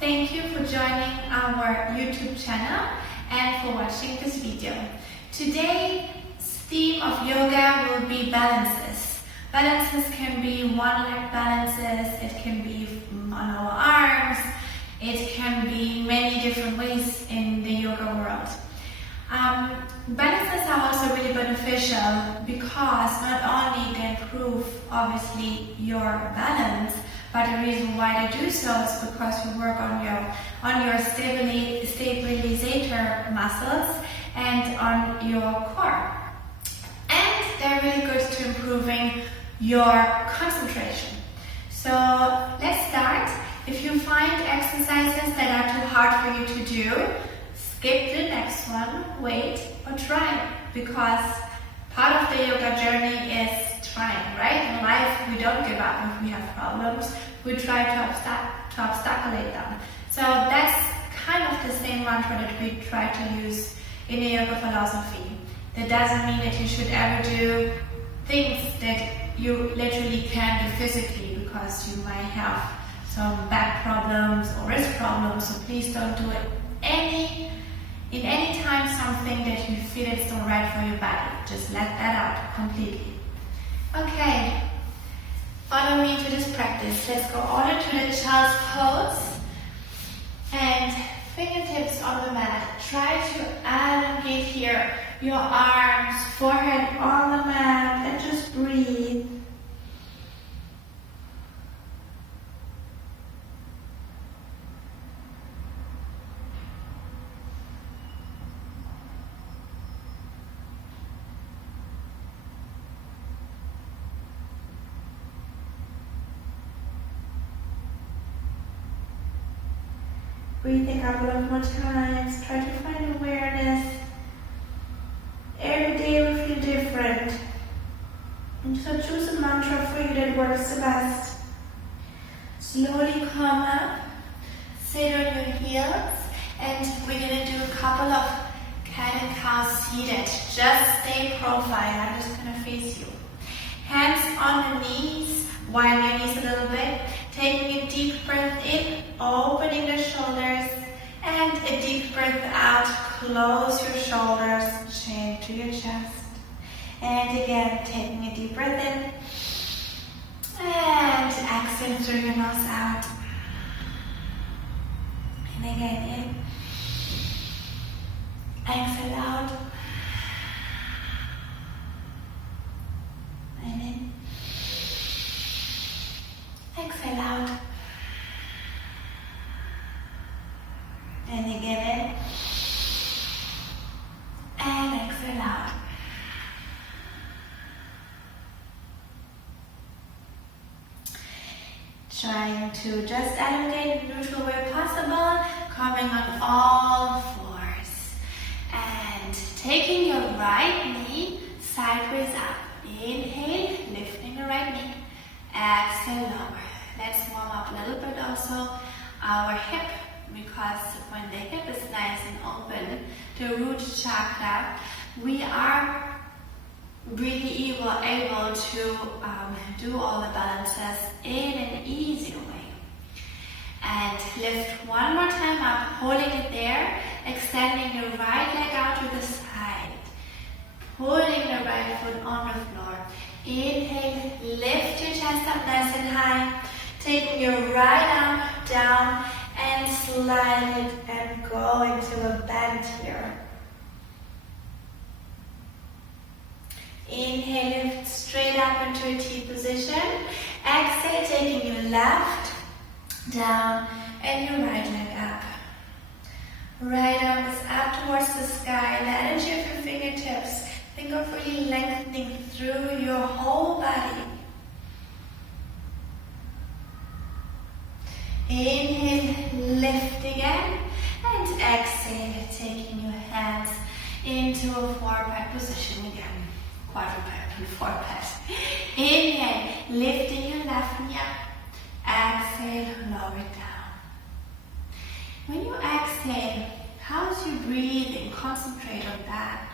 Thank you for joining our YouTube channel and for watching this video. Today's theme of yoga will be balances. Balances can be one-leg balances, it can be on our arms, it can be many different ways in the yoga world. Balances are also really beneficial because not only they improve obviously your balance, but the reason why they do so is because you work on your stabilizer muscles and on your core. And they're really good to improving your concentration. So let's start. If you find exercises that are too hard for you to do, skip the next one, wait, or try, because part of the yoga journey is trying, right? In life, we don't give up if we have problems. We try to obstaculate them. So that's kind of the same mantra that we try to use in the yoga philosophy. That doesn't mean that you should ever do things that you literally can't do physically, because you might have some back problems or wrist problems. So please don't do it in any time something that you feel it's not right for your body. Just let that out completely. Okay, follow me to this practice. Let's go all into the child's pose and fingertips on the mat. Try to elongate here your arms, forehead on the mat, and just breathe. Breathe a couple of more times. Try to find awareness. Every day will feel different. And so choose a mantra for you that works the best. Slowly come up. Sit on your heels. And we're going to do a couple of cat and cow seated. Just stay profile. I'm just going to face you. Hands on the knees. Widen your knees a little bit. Taking a deep breath in, opening the shoulders, and a deep breath out. Close your shoulders, chin to your chest. And again, taking a deep breath in, and exhale through your nose out. And again in, exhale out, and in. Exhale out. And again in. And exhale out. Trying to just elongate in neutral way possible, coming on all fours. And taking your right knee sideways up. Inhale, lifting the right knee. Exhale, lower. Let's warm up a little bit also our hip, because when the hip is nice and open, the root chakra, we are really able to do all the balances in an easy way. And lift one more time up, holding it there, extending your right leg out to the side, pulling the right foot on the floor. Inhale, lift your chest up nice and high, taking your right arm down and slide it and go into a bend here. Inhale, lift straight up into a T position. Exhale, taking your left down and your right leg up. Right arm is up towards the sky. The energy of your fingertips. Think of really lengthening through your whole body. Inhale, lift again, and exhale, taking your hands into a four-pad position again. Quadruped and four-pad. Inhale, lifting your left knee up. Exhale, lower it down. When you exhale, how's your breathing? Concentrate on that.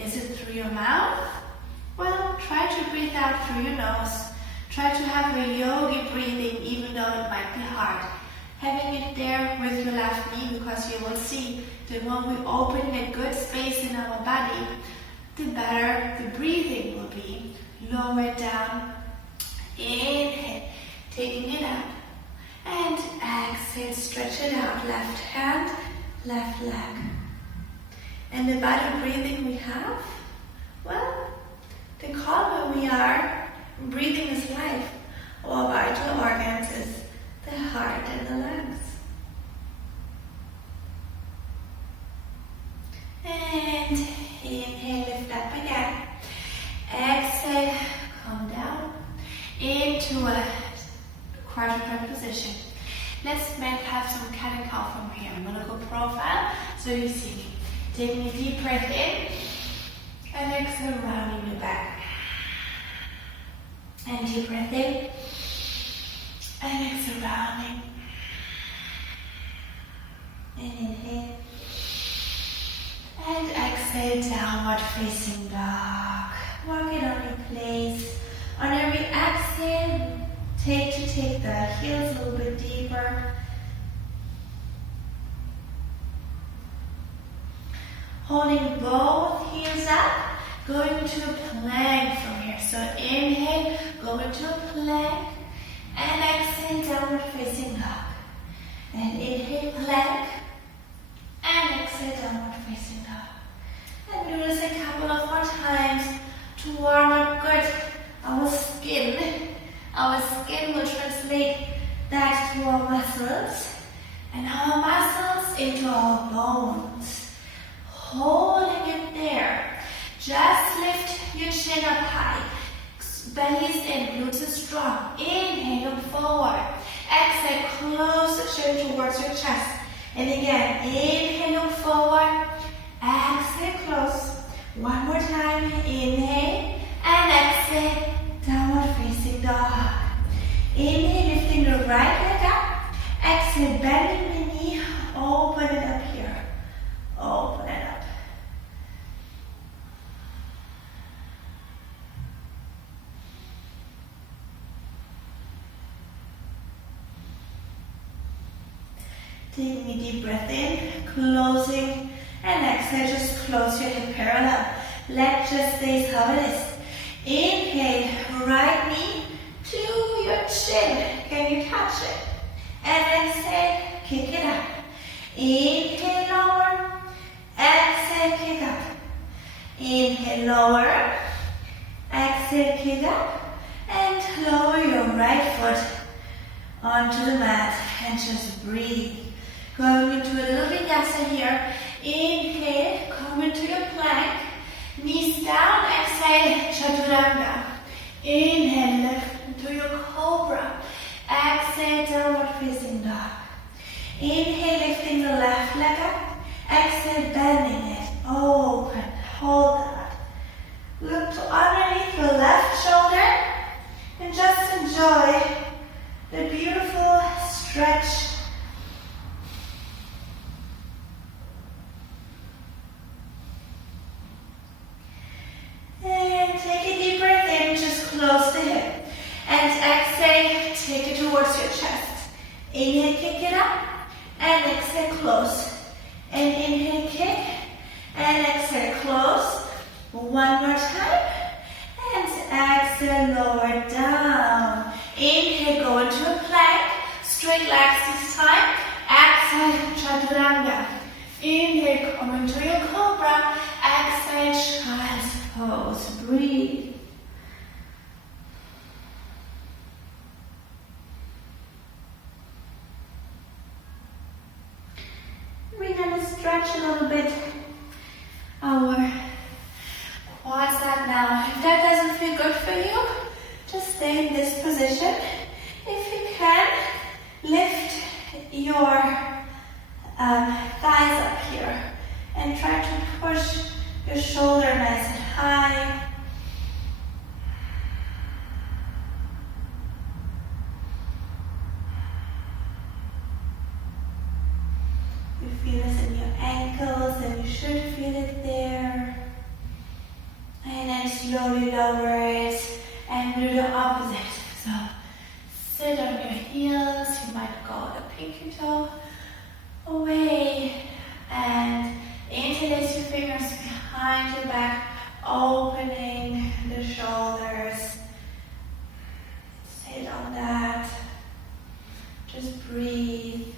Is it through your mouth? Well, try to breathe out through your nose. Try to have a yogi breathing, even though it might be hard. having it there with your left knee, because you will see that when we open a good space in our body, the better the breathing will be. Lower it down. Inhale, taking it up. And exhale, stretch it out. Left hand, left leg. And the body breathing we have, well, the calmer we are, breathing is life. Our vital organs is the heart and the lungs. And inhale, lift up again. Exhale, come down into a quarter turn position. Let's have some cat and cow from here. I'm gonna go profile so you see me. Taking a deep breath in and exhale, rounding your back. And deep breath in and exhale, rounding. And inhale. And exhale, downward facing dog. Walk it on your place. On every exhale, take the heels a little bit deeper. Holding both heels up, going into a plank from here. So inhale, go into a plank, and exhale, downward facing dog. And inhale, plank, and exhale, downward facing dog. And do this a couple of more times to warm up good our skin. Our skin will translate that to our muscles, and our muscles into our bones. Holding it there. Just lift your chin up high. Belly's in, glutes are strong. Inhale, look forward. Exhale, close the chin towards your chest. And again, inhale, look forward. Exhale, close. One more time. Inhale and exhale, downward facing dog. Inhale, lifting the right leg up. Exhale, bending the knee. Open it up here. Open it up. Taking a deep breath in, closing, and exhale, just close your hip parallel. Leg just stays how it is. Inhale, right knee to your chin. Can you touch it? And exhale, kick it up. Inhale, lower. Exhale, kick up. Inhale, lower. Exhale, kick up. And lower your right foot onto the mat and just breathe. Going into a little vinyasa here. Inhale, come into your plank. Knees down, exhale, chaturanga. Inhale, lift into your cobra. Exhale, downward facing dog. Inhale, lifting the left leg up. Exhale, bending it. Open, hold that. Look to underneath the left shoulder and just enjoy the beautiful stretch. And take a deep breath in, just close the hip. And exhale, take it towards your chest. Inhale, kick it up. And exhale, close. And inhale, kick. And exhale, close. One more time. And exhale, lower down. Inhale, go into a plank. Straight legs this time. Exhale, chaturanga. Inhale, come into your cobra. Exhale, child's pose. Breathe. We're going to stretch a little bit our quads out now. If that doesn't feel good for you, just stay in this position. If you can, lift your thighs up here and try to push your shoulder nice and high. You feel this in your ankles, and you should feel it there. And then slowly lower it and do the opposite. So sit on your heels. You might go the pinky toe away. And interlace your fingers behind your back, opening the shoulders. Sit on that. Just breathe.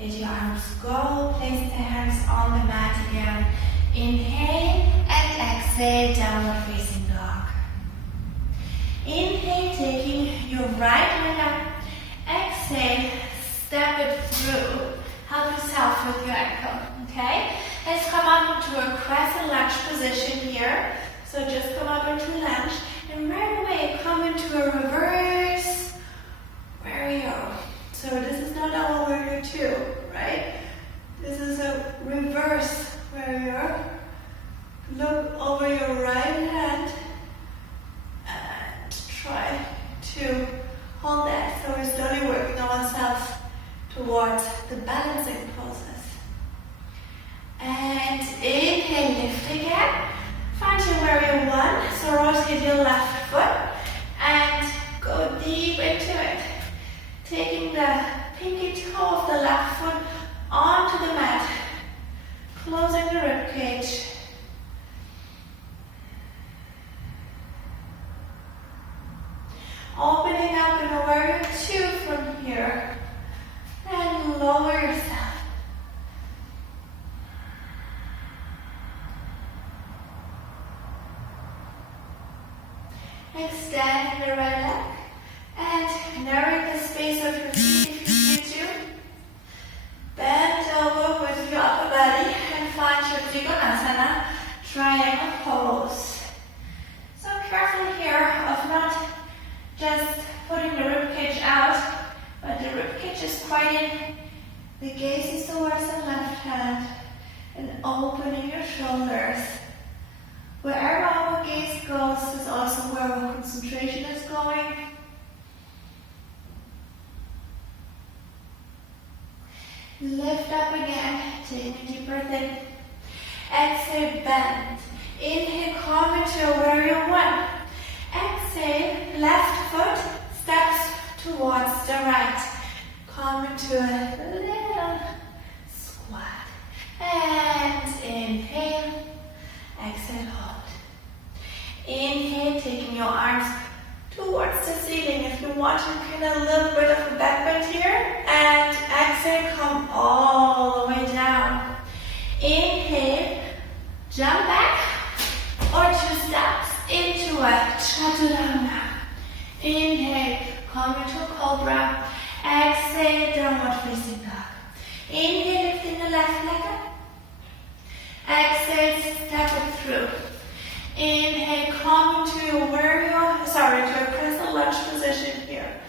Let your arms go. Place the hands on the mat again. Inhale and exhale, downward facing dog. Inhale, taking your right leg up. Exhale, step it through. Help yourself with your ankle, okay? Let's come up into a crescent lunge position here. So just come up into lunge and right away come into a reverse warrior. So this is not our warrior two, right? This is a reverse warrior. Look over your right hand and try to hold that. So we're slowly working ourselves towards the balancing poses. And inhale, lift again. Find your warrior one. So rotate your left foot and go deep into it. Taking the pinky toe of the left foot onto the mat. Closing the rib cage. Opening up in a warrior two from here. And lower yourself. Extend the right leg and narrowing the space of your feet if you need to. Bend over with your upper body and find your Trikonasana triangle pose. So careful here of not just putting the ribcage out, but the ribcage is quite in. The gaze is towards the left hand and opening your shoulders. Wherever our gaze goes is also where our concentration is going. Lift up again, take a deep breath in. Exhale, bend. Inhale, come into a warrior one. Exhale, left foot steps towards the right. Come into a little squat. And inhale, exhale, hold. Inhale, taking your arms towards the ceiling. If you want, you can a little bit of a back bend here. And exhale, come all the way down. Inhale, jump back or two steps into a chaturanga. Inhale, come into a cobra. Exhale, downward facing dog. Inhale, lifting the left leg up. Exhale, step it through. Inhale, come into your to a crescent lunge position here.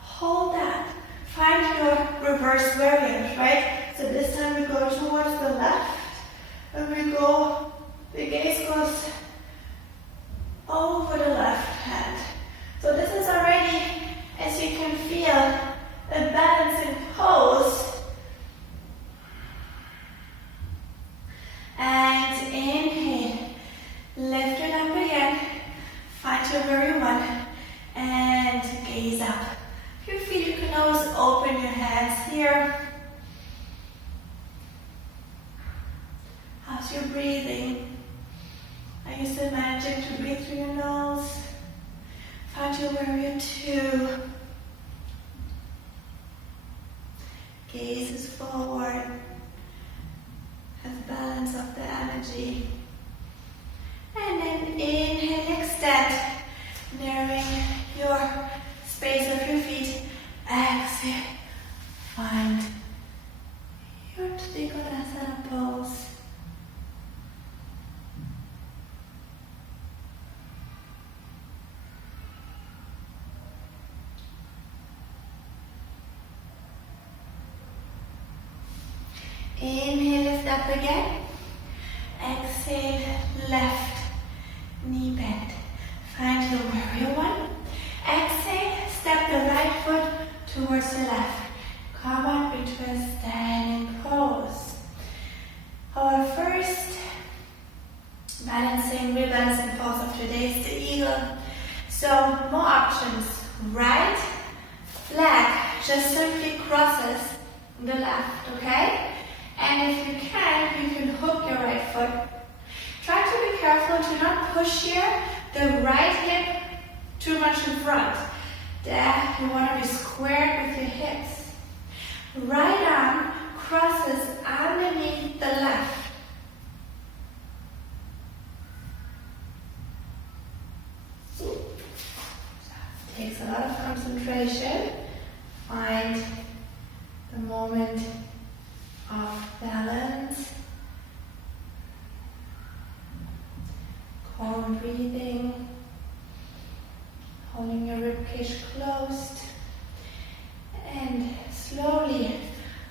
Hold that. Find your reverse variant, right? So this time we go towards the left. And we go, the gaze goes over the left hand. So this is already, as you can feel, a balancing pose. And inhale, lift it up again, find your very one, and gaze up. If you feel, you can always open your hands here. How's your breathing? Are you still managing to breathe through your nose? Find your warrior two. Gaze is forward. Have balance of the energy. And then inhale, extend, narrowing your space of your feet. Exhale, find your Trikonasana pose. Inhale, lift up again. Exhale, left knee bend. Find your warrior one. Exhale, step the right foot towards the left. Come up into a standing pose. Our first rebalancing pose of today is the eagle. So more options. Right leg just simply crosses the left, okay? And if you can hook your right foot. Try to be careful to not push here the right hip too much in front. There, you want to be squared with your hips. Right arm crosses underneath the left. Takes a lot of concentration. Find the moment of balance. Calm breathing. Holding your ribcage closed. And slowly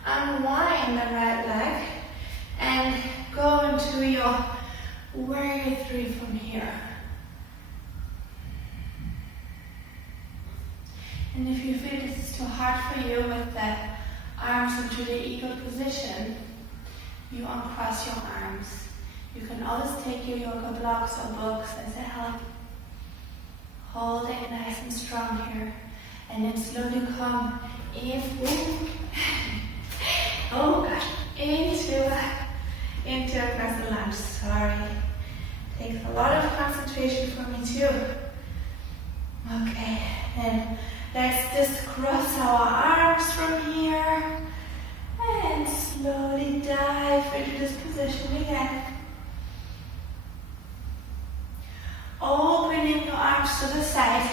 unwind the right leg and go into your warrior three from here. And if you feel this is too hard for you with the arms into the eagle position, you uncross your arms. You can always take your yoga blocks or books as a help. Hold it nice and strong here. And then slowly come in. Oh gosh. Into a crescent lunge. Sorry. Takes a lot of concentration for me too. Okay. And let's just cross our arms from here. And slowly dive into this position again. Opening your arms to the side.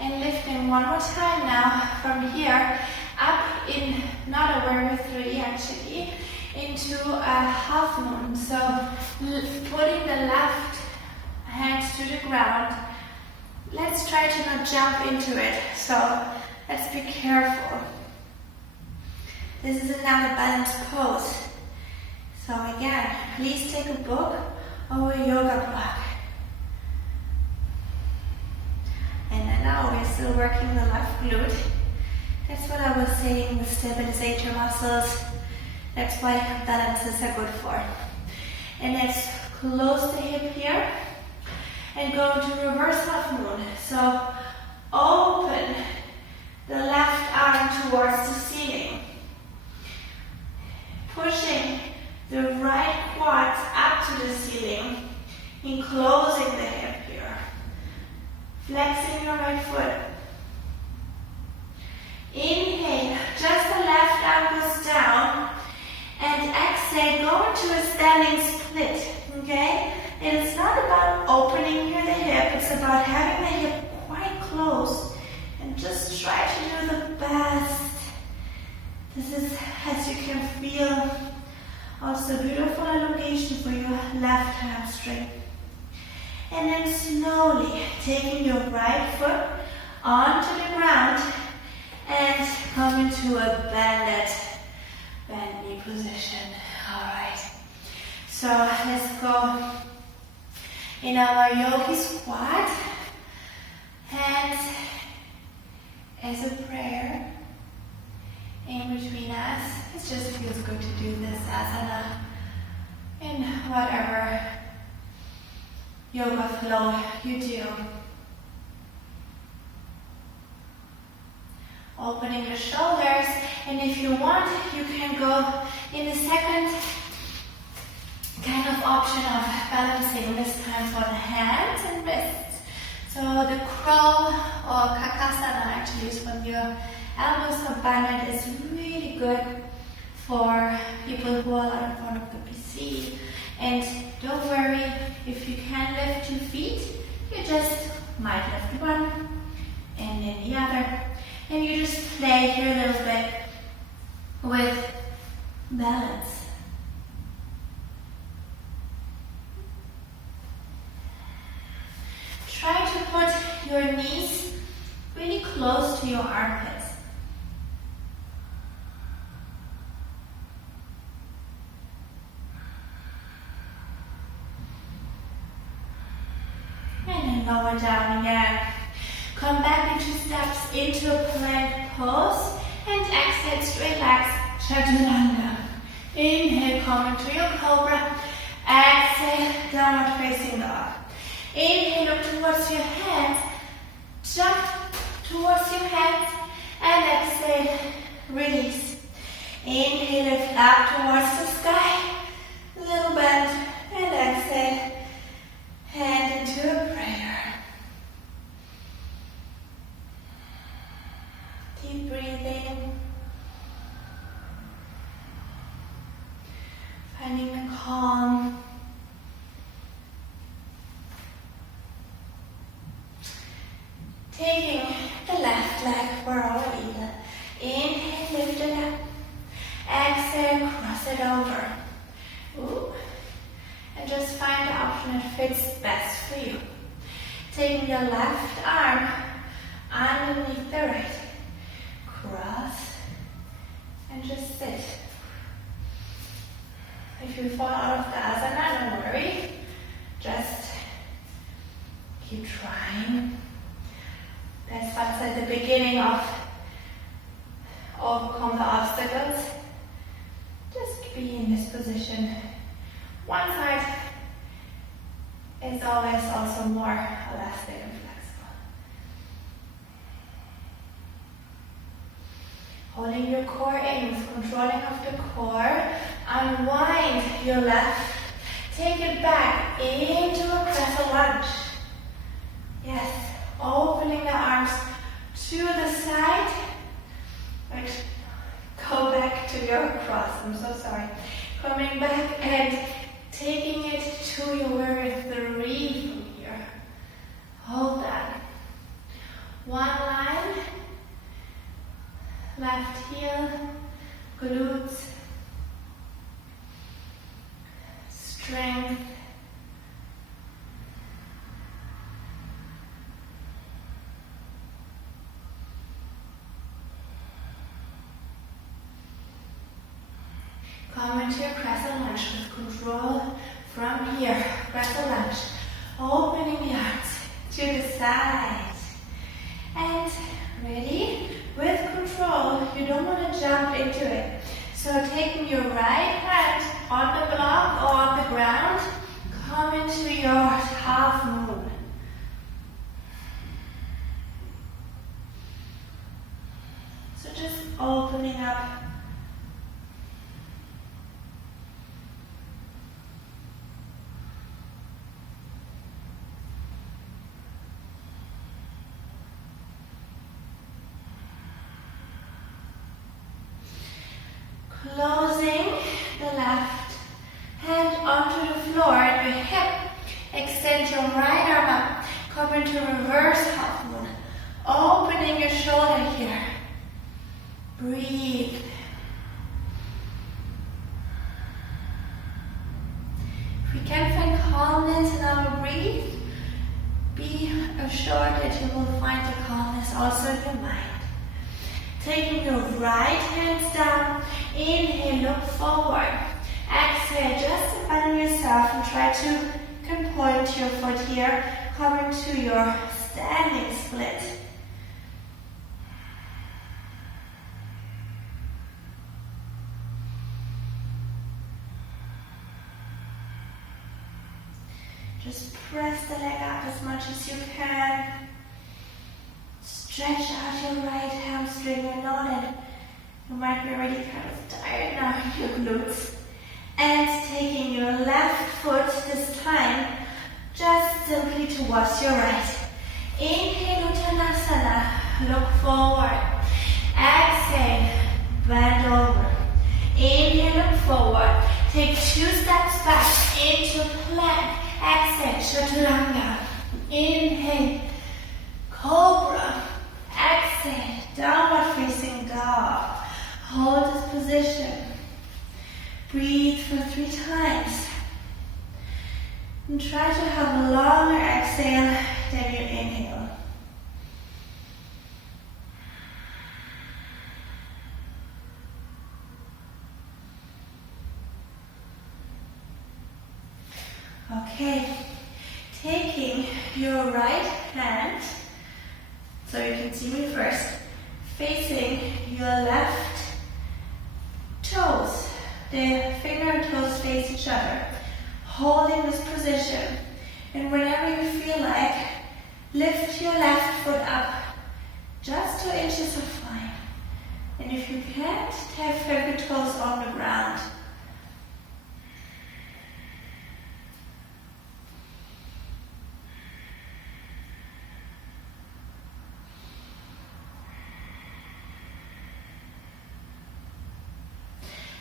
And lifting one more time now from here up in, not a warrior three actually, into a half moon. So putting the left hand to the ground. Let's try to not jump into it. So let's be careful. This is another balanced pose. So again, please take a book or a yoga block. And then now we're still working the left glute. That's what I was saying, the stabilizer muscles. That's why balances are good for. And let's close the hip here and go to reverse half moon. So open the left arm towards the ceiling. Pushing the right quads up to the ceiling, enclosing the hip here. Flexing your right foot. Inhale, just the left arm goes down. And exhale, go into a standing split, okay? And it's not about opening here the hip, it's about having the hip quite close. And just try to do the best. This is, as you can feel, also beautiful elongation for your left hamstring. And then slowly taking your right foot onto the ground and come into a bend knee position. Alright. So let's go in our yogi squat. Hands as a prayer in between us. It just feels good to do this asana in whatever yoga flow you do. Opening the shoulders, and if you want, you can go in the second kind of option of balancing, this time for the hands and wrists. So the crow or kakasana actually is when your elbows are bended, is really good for people who are in front of the PC. And don't worry, if you can lift 2 feet, you just might lift one and then the other. And you just play here a little bit with balance. Try to put your knees really close to your armpits. And then lower down again. Come back into steps into a plank pose and exhale, straight legs, chaturanga. Inhale, come into your cobra. Exhale. Exhale, downward facing dog. Inhale, look towards your hands. Jump towards your hands. And exhale, release. Inhale, lift up towards the sky. Little bend. And exhale, hand into a prayer. Deep breathing. Finding the calm. Taking the left leg for our eagle. Inhale, lift it up. Exhale, cross it over. Ooh. And just find the option that fits best for you. Taking your left arm underneath the right. Cross. And just sit. If you fall out of the asana, don't worry. Just keep trying. That's what's at the beginning of overcome the obstacles. Just be in this position. One side is always also more elastic and flexible. Holding your core in with controlling of the core. Unwind your left. Take it back into a crescent lunge. Yes. Opening the arms to the side. Right. Go back to your cross. I'm so sorry. Coming back and taking it to your warrior three from here. Hold that. One line. Left heel. Glutes. Strength. Come into your crescent lunge with control from here. Crescent lunge. Opening the arms to the side. And ready? With control, you don't want to jump into it. So taking your right hand on the block or on the ground, come into your half moon. So just opening up. Closing the left hand onto the floor at your hip. Extend your right arm up. Come into reverse half moon. Opening your shoulder here. Breathe. If we can find calmness in our breath, be assured that you will find the calmness also in your mind. Taking your right hands down. Inhale, look forward. Exhale, just abandon yourself and try to point your foot here. Come into your standing split. Just press the leg up as much as you can. Stretch out your right hamstring. I know that you might be already kind of tired now in your glutes. And taking your left foot this time, just simply towards your right. Inhale, Uttanasana. Look forward. Exhale, bend over. Inhale, look forward. Take 2 steps back into plank. Exhale, Chaturanga. Inhale, Cobra. Exhale, downward facing dog. Hold this position. Breathe for 3 times. And try to have a longer exhale than your inhale. Okay, taking your right hand, so you can see me first, facing your left toes. The finger and toes face each other. holding this position. And whenever you feel like, lift your left foot up, just 2 inches are fine. And if you can't, tap your toes on the ground.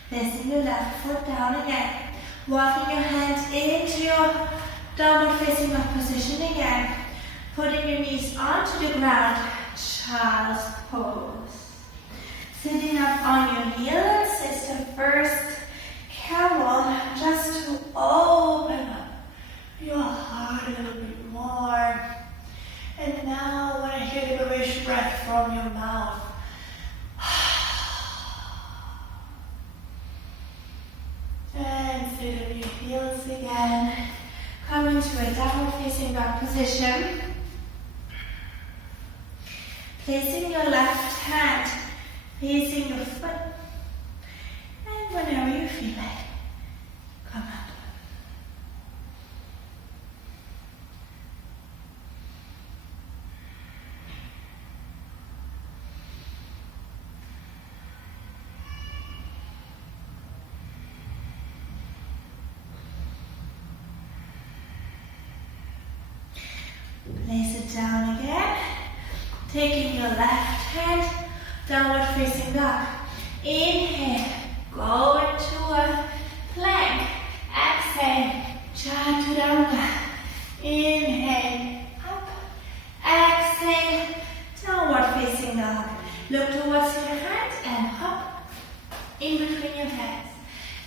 Placing your left foot down again. Walking your hands into your downward facing dog position again. Putting your knees onto the ground. Child's pose. Sitting up on your heels is the first camel, just to open up your heart a little bit more. And now when I hear the rich breath from your mouth, and sit on your heels again. Come into a downward facing dog position. Placing your left hand facing your foot. And whenever you feel like, come up. Place it down again. Taking your left hand, downward facing dog. Inhale, go into a plank. Exhale, chaturanga. Inhale, up. Exhale, downward facing dog. Look towards your hands and hop in between your hands.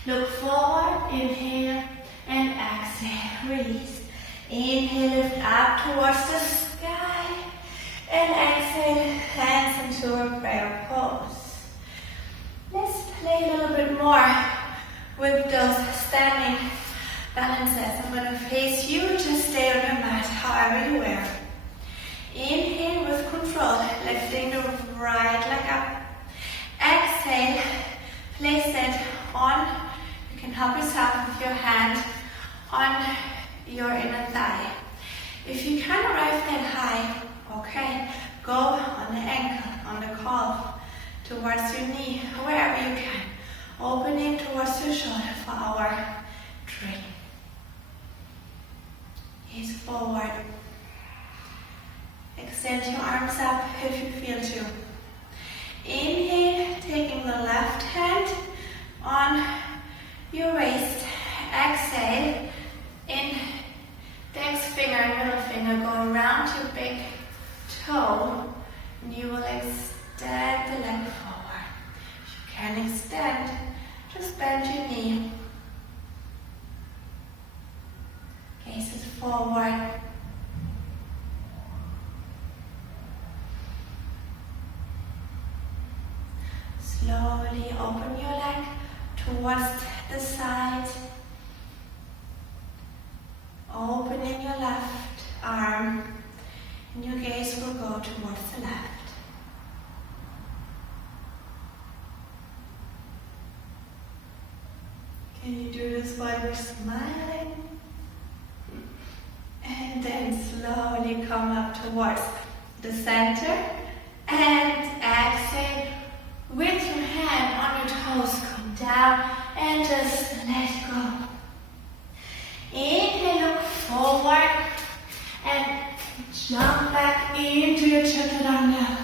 Look forward, inhale, and exhale, release. Inhale, lift up towards the sky. And exhale, hands into a prayer pose. Let's play a little bit more with those standing balances. I'm going to face you, just stay on your mat, however you wear. Inhale with control, lifting the right leg up. Exhale, place it on, you can help yourself with your hand on your inner thigh. If you can't arrive that high, okay, go on the ankle, on the calf, towards your knee, wherever you can. Opening towards your shoulder for our training. Gaze forward. Extend your arms up if you feel to. Inhale, taking the left hand on your waist. Exhale, index finger and middle finger go around your big toe, and you will extend the leg forward. If you can extend, just bend your knee. Gaze it forward. Slowly open your leg towards the side. Opening your left arm, and your gaze will go towards the left. Can you do this while you're smiling? And then slowly come up towards the center. And exhale. With your hand on your toes, come down and just let go. Inhale, look forward and jump back into your chaturanga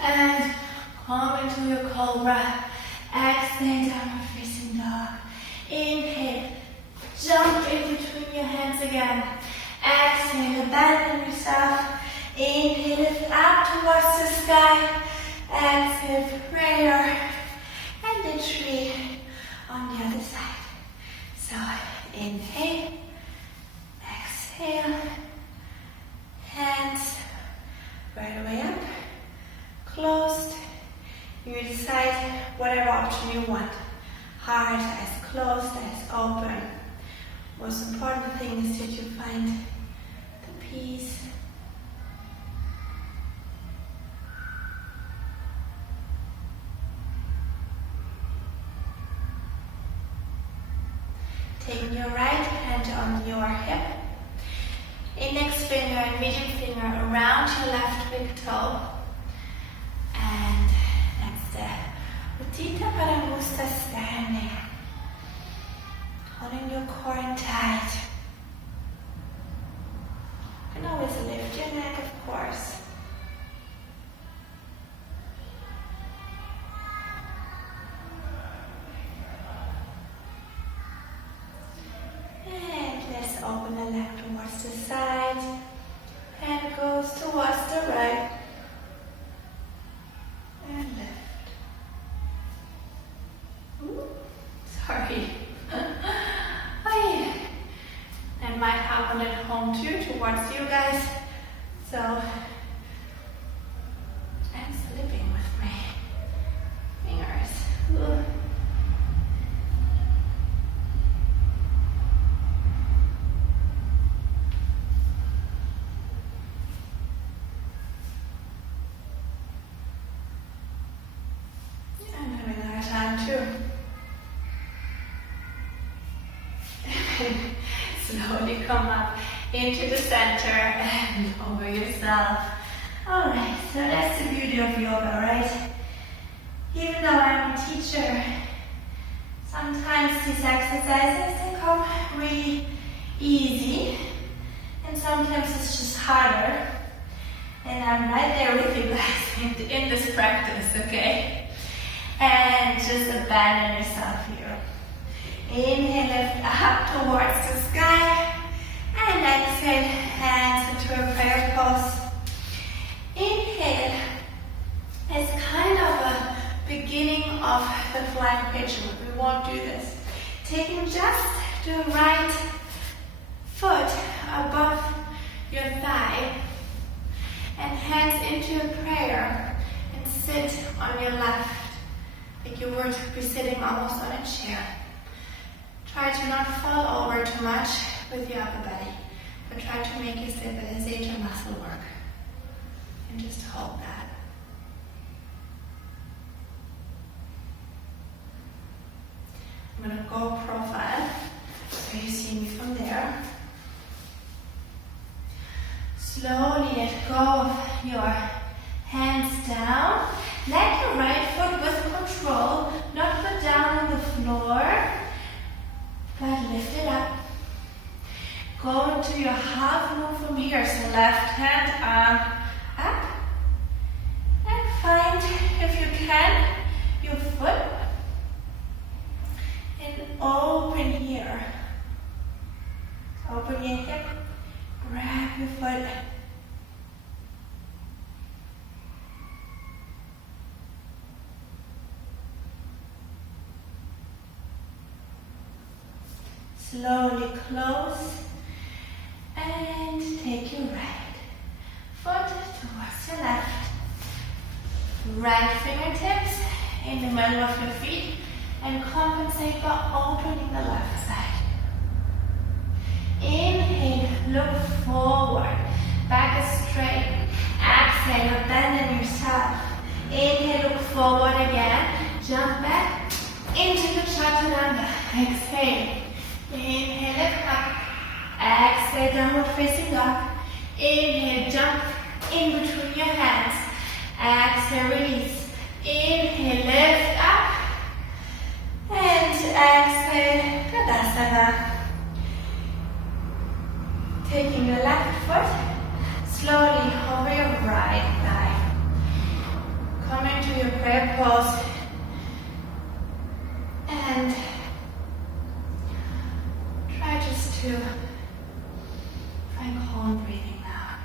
and come into your cobra. Exhale, downward facing dog. Inhale, jump in between your hands again. Exhale, abandon yourself. Inhale, lift up towards the sky. Exhale, prayer, and the tree on the other side. So inhale, exhale, hands right away up, closed. You decide whatever option you want. Heart as closed as open. Most important thing is that you find the peace. Taking your right hand on your hip. Index finger and medium finger around your left big toe. And that's the Utthita Padangushtha standing. Holding your core in tight. You can always lift your neck, of course. And let's open the leg towards the side. Hand goes towards the right. And lift. Ooh, sorry. That might happen at home too, towards you guys. So, I'm slipping with my fingers. Ooh. I'm having a hard time too. Slowly come up into the center and over yourself. Alright, so that's the beauty of yoga, right? Even though I'm a teacher, sometimes these exercises they come really easy and sometimes it's just harder. And I'm right there with you guys in this practice, okay? And just abandon yourself here. Inhale, lift up towards the sky. And exhale, hands into a prayer pose. Inhale is kind of a beginning of the flying pigeon. We won't do this. Taking just the right foot above your thigh and hands into a prayer and sit on your left like you would be sitting almost on a chair. Try to not fall over too much with your upper body, but try to make your stabilization muscle work. And just hold that. I'm going to go profile, so you see me from there. Slowly let go of your hands down. Let your right foot with control not put down on the floor, but lift it up. Go into your half moon from here. So left hand arm up. And find, if you can, your foot. And open here. Open your hip. Grab your foot. Slowly close and take your right foot towards your left. Right fingertips in the middle of your feet and compensate by opening the left side. Inhale, look forward, back is straight. Exhale, abandon yourself. Inhale, look forward again. Jump back into the Chaturanga. Exhale. Inhale, lift up. Exhale, downward facing dog. Inhale, jump in between your hands. Exhale, release. Inhale, lift up. And exhale, Tadasana. Taking your left foot slowly over your right thigh. Come into your prayer pose. And try just to find calm breathing now.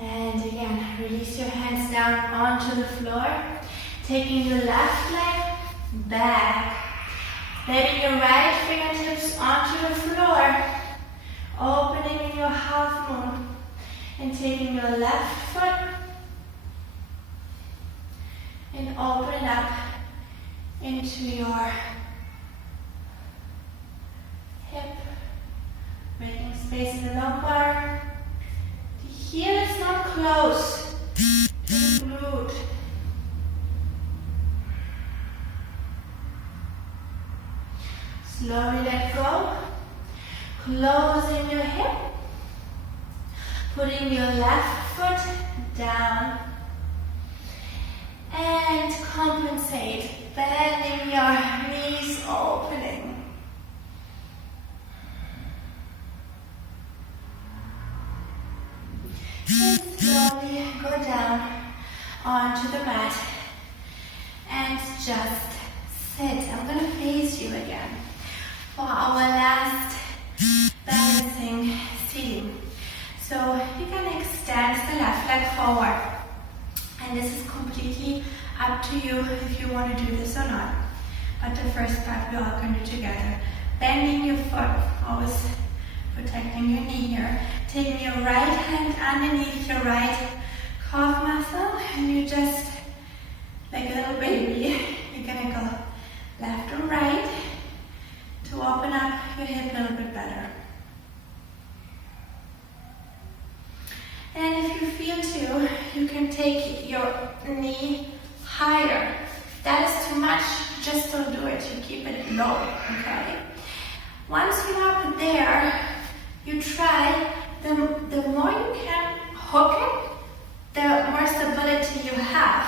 And again, release your hands down onto the floor. Taking your left leg back. Letting your right fingertips onto the floor. Opening in your half moon. And taking your left foot. And open up into your hip, making space in the lumbar. The heel is not close to the glute. Slowly let go, closing your hip, putting your left foot down, and compensate, bending your knees, opening. And slowly go down onto the mat and just sit. I'm going to face you again for our last balancing seating. So you can extend the left leg forward, and this is completely up to you if you want to do this or not. But the first part we are going to do together. Bending your foot, always protecting your knee here. Taking your right hand underneath your right calf muscle, and you just, like a little baby, you're gonna go left and right to open up your hip a little bit better. And if you feel to, you can take your knee higher. If that is too much, just don't do it. You keep it low, okay? Once you're up there, you try, the more you can hook it, the more stability you have.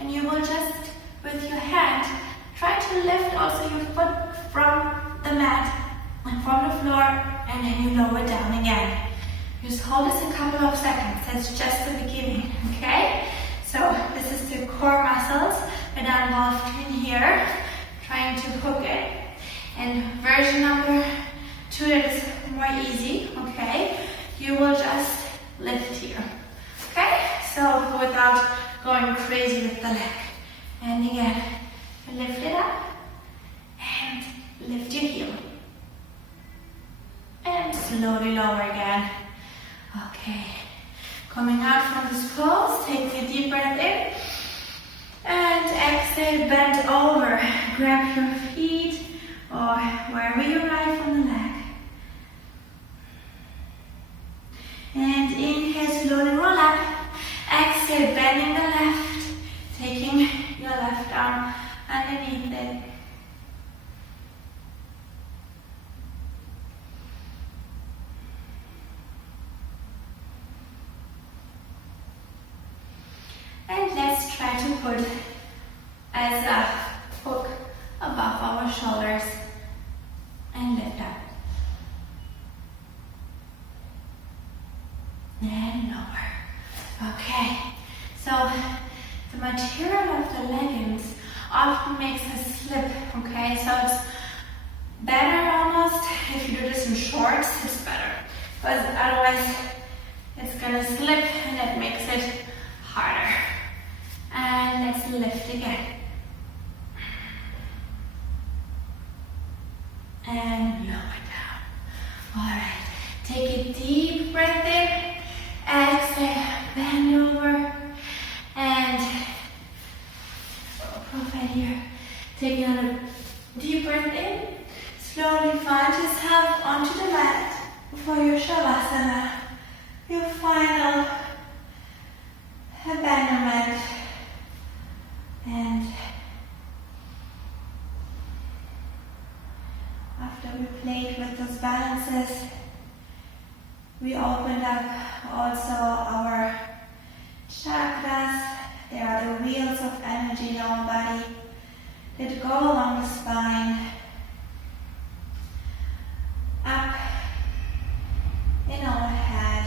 And you will just, with your hand, try to lift also your foot from the mat and from the floor, and then you lower down again. Just hold this a couple of seconds. That's just the beginning, okay? So this is the core muscles that are involved in here, trying to hook it. And version number 2 that is more easy, okay? You will just lift here, okay? So without going crazy with the leg. And again, lift it up and lift your heel. And slowly lower again. Okay, coming out from this pose, take a deep breath in and exhale, bend over, grab your feet or wherever you lie from the leg. And inhale, slowly roll up, exhale, bending the left, taking your left arm underneath it. And let's try to put as a hook above our shoulders and lift up. And lower. Okay, so the material of the leggings often makes us slip, okay? So it's better almost if you do this in shorts, it's better. Because otherwise it's gonna slip and it makes it harder. And let's lift again. And lower down. Alright, take a deep breath in. Exhale, bend over. And profile here. Take another deep breath in. Slowly find yourself onto the mat for your Shavasana. Your final abandonment. And after we played with those balances, we opened up also our chakras. They are the wheels of energy in our body that go along the spine, up in our head,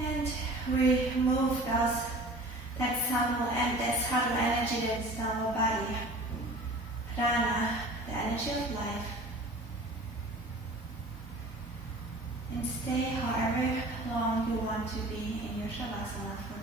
and we move that subtle energy that's in our body, prana, the energy of life, and stay however long you want to be in your Shavasana for